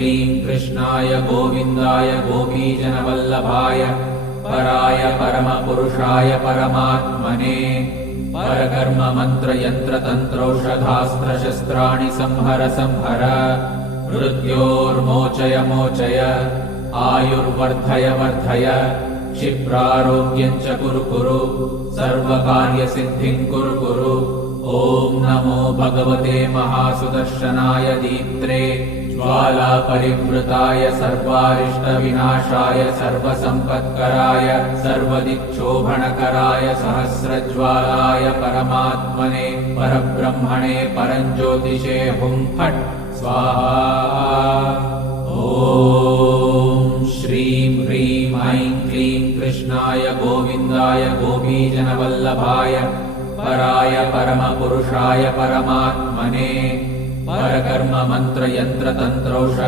क्लीं कृष्णाय गोविन्दाय गोपीजनवल्लभाय पराय परमपुरुषाय परमात्मने परकर्म मंत्र यंत्र तंत्रौषधास्त्र शस्त्राणि संहर संहर मृत्योर्मोचय मोचय आयुर्वर्धय वर्धय क्षिप्रारोग्यं च कुरु कुरु सर्वकार्यसिद्धिं कुरु कुरु। ॐ नमो भगवते महासुदर्शनाय दीप्त्रे ज्वालापरिवृताय सर्वारिष्टविनाशाय सर्वसम्पत्कराय सर्वदिक्शोभनकराय सहस्रज्वालाय परमात्मने परब्रह्मणे परञ्ज्योतिषे हुं फट् स्वाहा। ॐ श्रीं ह्रीं ऐं क्लीं कृष्णाय गोविन्दाय गोपीजनवल्लभाय पराय परमपुरुषाय परमात्मने परकर्म मंत्र यंत्र तंत्रौषध